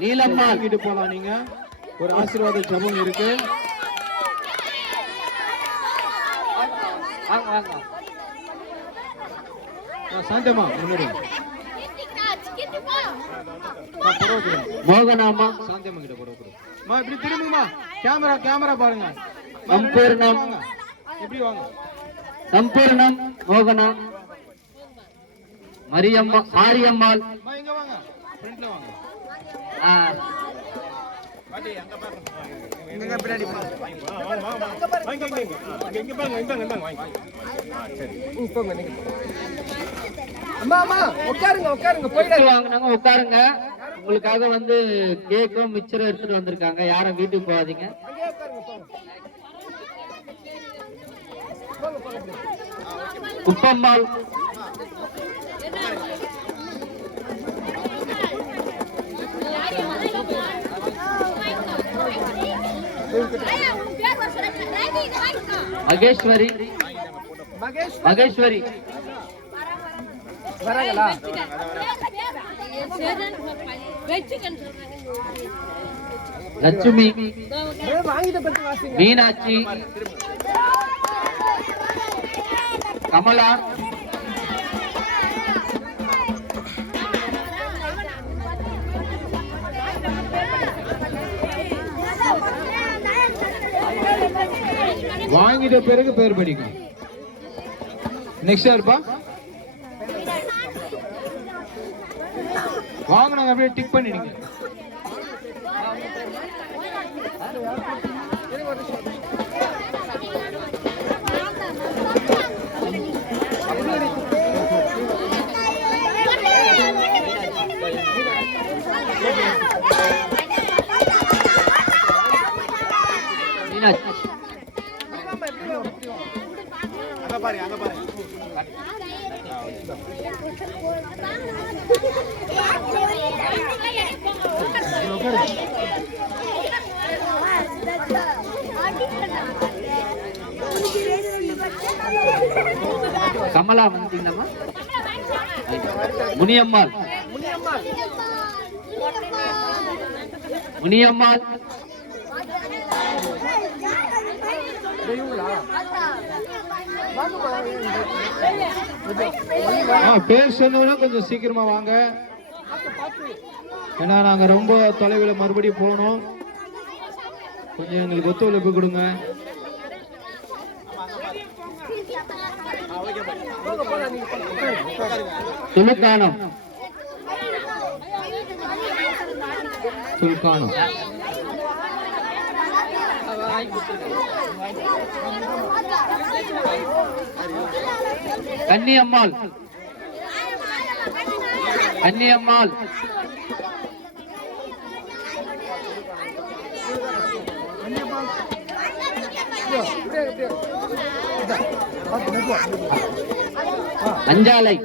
நீலம்மாள் வீட்டு போலாம். நீங்க ஒரு ஆசீர்வாத ஜெபம் இருக்கு. சாந்தமா முன்னாடி மோகனாமா சாந்தமா கிட்ட போறோம். இப்படி திரும்புமா, கேமரா பாருங்க. சம்பூர்ணம் இப்படி வாங்க. சம்பூர்ணம் மோகனா மாரியம்மாள் இங்க வாங்க, ஃப்ரண்ட்ல வாங்க. இங்க பின்னாடி உட்காருங்க உட்காருங்க. உங்களுக்காக வந்து கேக்கும் மிச்சரும் எடுத்துட்டு வந்திருக்காங்க. யாரும் வீட்டுக்கு போகாதீங்க. குப்பம்மாள் மகேஸ்வரி வரங்களா லட்சுமி மீனாட்சி கமலா வாங்கிட்ட பிறகு பேர் படிக்கும். நெக்ஸ்ட் யாருப்பா? வாங்க, நாங்க அப்படியே டிக் பண்ணிடுங்க. கமலா வந்தீங்களா? முனியம்மாள் பேர் சொன்னா கொஞ்சம் சீக்கிரமா வாங்க. ஏன்னா நாங்க ரொம்ப தொலைவில் மறுபடியும் போகணும். கொஞ்சம் எங்களுக்கு ஒத்துழைப்பு கொடுங்க. சுல்கானம் கன்னியம்மாள் அஞ்சாலை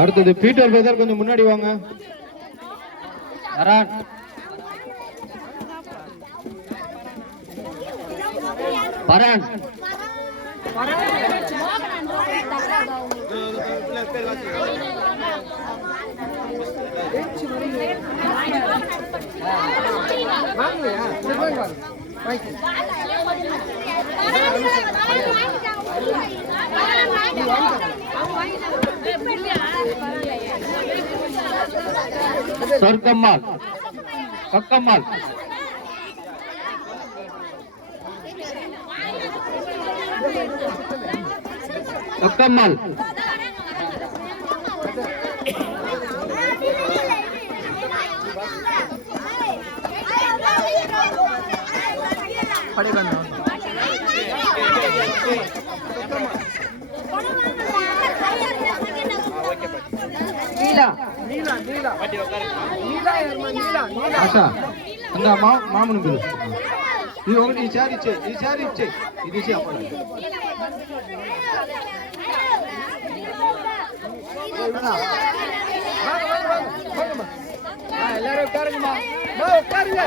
அடுத்தது பீட்டர் பிரதர், கொஞ்சம் முன்னாடி வாங்க. பரான் சொர்க்கம்மாள் பக்கம்மாள் பக்கம்மாள் ఆశా అందా మామను పిలు. ఇది ఒకటి ఈసారి ఇచ్చే ఇది ఇచ్చే అప్పుడు எல்லாரும் உட்காருங்கம்மா. உட்காருங்க.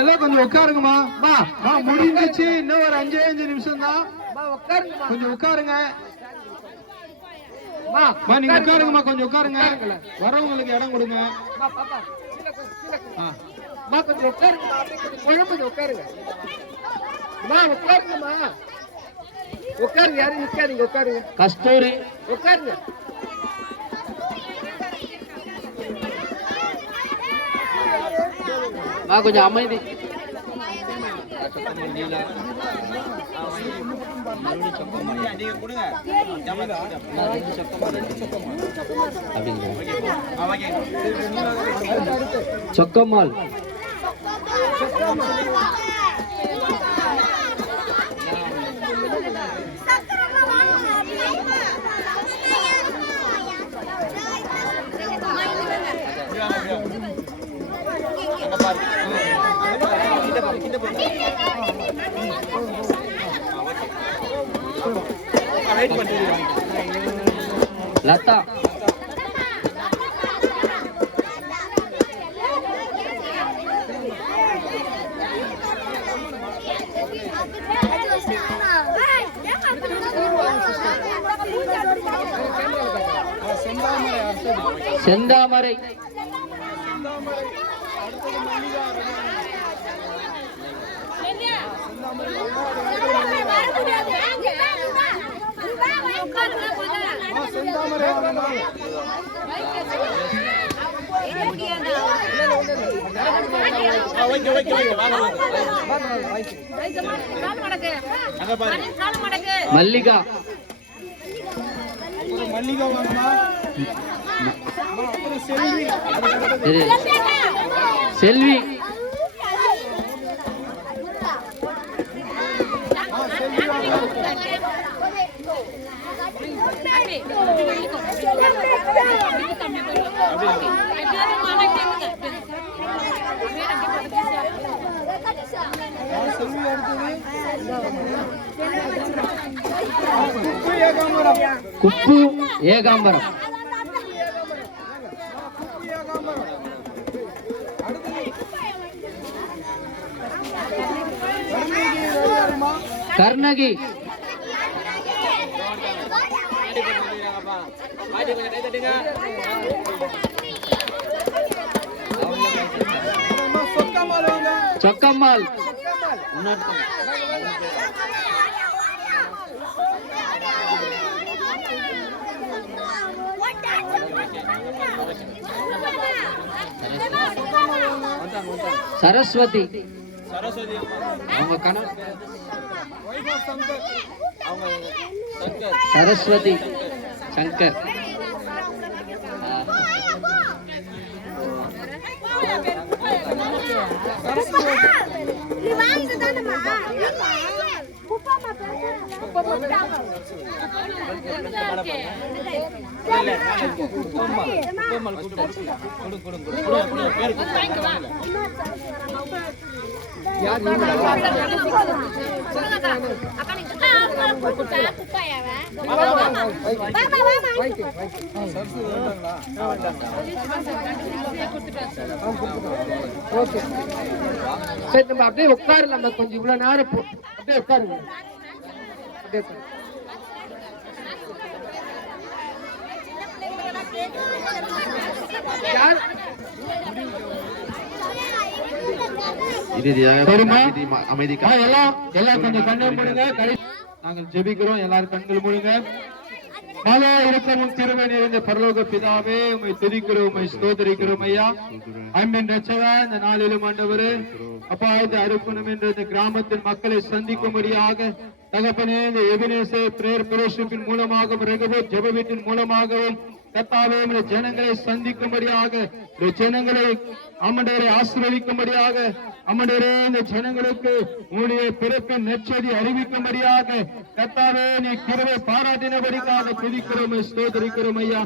எல்லாம் கொஞ்சம் உட்காருங்கம்மா. முடிஞ்சிச்சு, இன்னும் ஒரு 5 நிமிஷம் தான். கொஞ்சம் உட்காருங்க. நீங்க உட்காருங்கம்மா, கொஞ்சம் உட்காருங்க. வரவங்களுக்கு இடம் கொடுங்க. கொஞ்சம் உட்காருங்க. கொஞ்சம் உட்காருங்க. உட்காருங்கம்மா. உட்காருங்க. யாரும் நிக்காதீங்க. உட்காருங்க. கஸ்தூரி உட்காருங்க. கொஞ்சம் அமைதி. சொக்கம்மாள் லதா செந்தாமரை மல்லிகா செல்வி குப்பு ஏகாம்பரம் கர்ணகி சொக்கம்மாள் சரஸ்வதி அவங்க கணவன் சரஸ்வதி சங்கர் அப்படியே உட்காருல கொஞ்சம் இவ்வளவு நேரம் அப்படியே உட்காருங்க. எல்லாம் கொஞ்சம் கண்ணு மூடுங்க. நாங்கள் ஜெபிக்கிறோம். எல்லாரும் கண்கள் மூடுங்க. மலா இருக்கும் திருவை நிறைந்த பரலோக பிதாவே, உம்மை துதிக்கிறோம், உம்மை ஸ்தோத்திரிக்கிறோம் ஐயா. அன்பின் ரட்சகா, இந்த நாளிலும் ஆண்டவரே அப்பா, இந்த அருப்பணம் என்ற இந்த கிராமத்தின் மக்களை சந்திக்கும்படியாக தகப்பனே, இந்த எபினேசர் பிரேயர் ஃபெலோஷிப்பின் மூலமாகவும் ரெகபோத் ஜெப வீட்டின் மூலமாகவும் கர்த்தாவே உம்முடைய ஜனங்களை சந்திக்கும்படியாக இந்த ஜனங்களை ஆண்டவரே ஆசீர்வதிக்கும்படியாக ஆண்டவரே இந்த ஜனங்களுக்கு உம்முடைய பிறப்பின் நற்செய்தி அறிவிக்கும்படியாக கர்த்தாவே நீ கிருபை பாராட்டினபடிக்காக துதிக்கிறோம் ஸ்தோத்திரிக்கிறோம் ஐயா.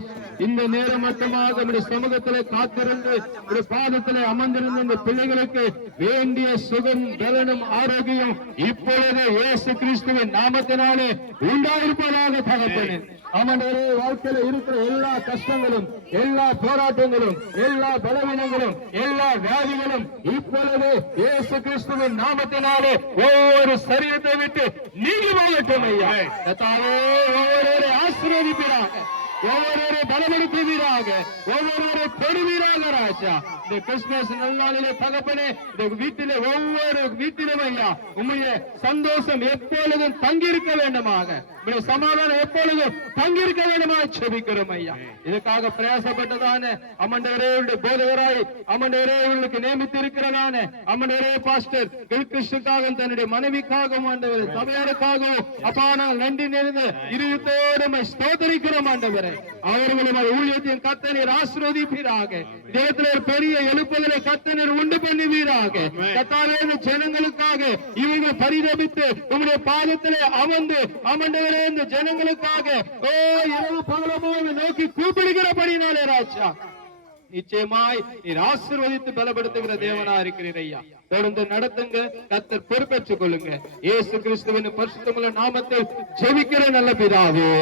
இந்த நேரம் மட்டுமாக உம்முடைய சமூகத்திலே காத்திருந்து உம்முடைய பாதத்திலே அமர்ந்திருந்த இந்த பிள்ளைகளுக்கு வேண்டிய சுகம் பலனும் ஆரோக்கியம் இப்பொழுது இயேசு கிறிஸ்துவின் நாமத்தினாலே உண்டாயிருப்பதாக தகப்பனே. ஆண்டவரே வாழ்க்கையில இருக்கிற எல்லா கஷ்டங்களும் எல்லா போராட்டங்களும் எல்லா பலவீனங்களும் எல்லா வியாதிகளும் இப்பொழுது இயேசு கிறிஸ்துவின் நாமத்தினாலே ஒவ்வொரு சரீரத்தை விட்டு நீங்கி போகட்டும் ஐயா. கர்த்தாவே ஒவ்வொருவரை ஆசீர்வதிப்பீராக, ஒவ்வொருவரை பலப்படுத்துவீராக, ஒவ்வொருவரை தொடுவீராக ராஜா. இந்த கிறிஸ்துமஸ் நல்நாளிலே தகப்பனே இந்த வீட்டிலே ஒவ்வொரு வீட்டிலும் ஐயா உம்முடைய சந்தோஷம் எப்பொழுதும் தங்கியிருக்க வேண்டுமாக, உம்முடைய சமாதானம் எப்பொழுதும் தங்கியிருக்க வேண்டுமாக செபிக்கிறோம் ஐயா. இதுக்காக பிரயாசப்பட்டதான அமண்டவரே போதகராய் அமண்டவரே உங்களுக்கு நியமித்து இருக்கிறதான அமண்டவரே பாஸ்டர் கிறிஸ்துக்காக தன்னுடைய மனைவிக்காகவும் ஆண்டவரே சபையாருக்காகவும் அப்பா நாங்கள் நன்றி நிறைந்த இருதயத்தோடு ஸ்தோத்திரிக்கிறோம் ஆண்டவரே. அவர்களும் ஊழியத்தின் கர்த்தர் ஆசீர்வதிப்பீராக. தேவத்திலே பெரிய எழுப்புதலை கர்த்தர் உண்டு பண்ணுவீராக. கர்த்தாவே ஜனங்களுக்காக இவங்க பரிதபித்து உங்களுடைய பாதத்திலே அமர்ந்து ஆண்டவரே இந்த ஜனங்களுக்காக இரவு பகலமோ நோக்கி கூப்பிடுகிறபடினாலே ராஜா நிச்சயமாய் நீர் ஆசீர்வதித்து பலப்படுத்துகிற தேவனா இருக்கிறீர் ஐயா. தொடர்ந்து நடத்துங்க, கர்த்தர் பொறுப்பேற்றுக் கொள்ளுங்க. இயேசு கிறிஸ்துவின் பரிசுத்தமுள்ள நாமத்தில் ஜெபிக்கிற நல்ல பிதாவே,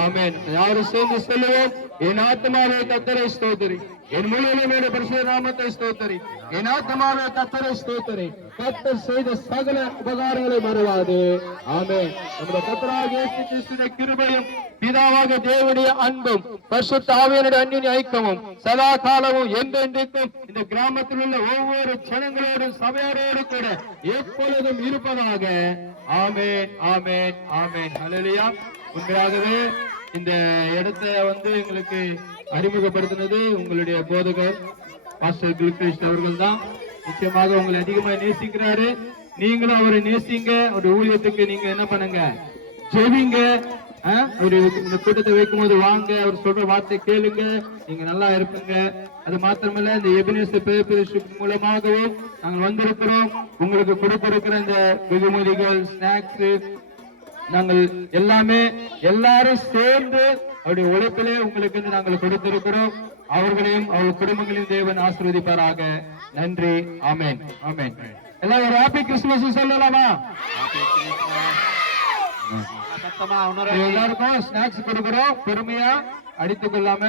ஆமென். யாரும் சேர்ந்து சொல்லுவோம், என் ஆத்மாவே கர்த்தரை ஸ்தோத்திரி, என் முழுவதும் பரிசுத்த நாமத்தை ஸ்தோத்திரி, என் ஆத்மாவே கர்த்தரை ஸ்தோத்திரி. கர்த்தர் செய்த சகல உபகாரங்களை மறவாது. ஆமென். நம்முடைய கர்த்தராகிய இயேசு கிறிஸ்துவின் கிருபையும் பிதாவாக தேவனுடைய அன்பும் பரிசுத்த ஆவியானவருடைய அன்பின் ஐக்கியமும் சதா காலமும் என்றென்றைக்கும் இந்த கிராமத்தில் உள்ள ஒவ்வொரு ஜனங்களோடும் சபையாரோடு கூட எப்பொழுதும் இருப்பதாக. ஆமென், ஆமென், ஆமென். ஹல்லேலூயா. உண்மையாகவே இந்த இடத்தை எங்களுக்கு அறிமுகப்படுத்தினது உங்களுடைய போதகர் பாஸ்டர் கில்கிறிஸ்ட் அவர்கள் தான். நிச்சயமாக உங்களை அதிகமாக நேசிக்கிறாரு. நீங்களும் அவரை நேசிங்க. அவருடைய ஊழியத்துக்கு நீங்க என்ன பண்ணுங்க, ஜெபிங்க. அவரு இந்த கூட்டத்தை வைக்கும் போது வாங்க, அவர் சொல்ற வார்த்தை கேளுங்க, நீங்க நல்லா இருப்பீங்க. அது மாத்திரமல்ல, இந்த எபினேசர் பேப்பர் மூலமாகவும் நாங்கள் வந்திருக்கிறோம். உங்களுக்கு கொடுத்திருக்கிற இந்த வெகுமதிகள், ஸ்நாக்ஸ், நாங்கள் எல்லாமே எல்லாரும் சேர்ந்து அவருடைய உழைப்பிலே உங்களுக்கு நாங்கள் கொடுத்திருக்கிறோம். அவர்களையும் அவர்கள் குடும்பங்களையும் தேவன் ஆசீர்வதிப்பாராக. நன்றி. ஆமென், ஆமென். எல்லாம் ஒரு ஹாப்பி கிறிஸ்துமஸ் சொல்லலாமா? எல்லாருக்கும் ஸ்நாக்ஸ் கொடுக்கிறோம். பொறுமையா அடித்துக் கொள்ளாம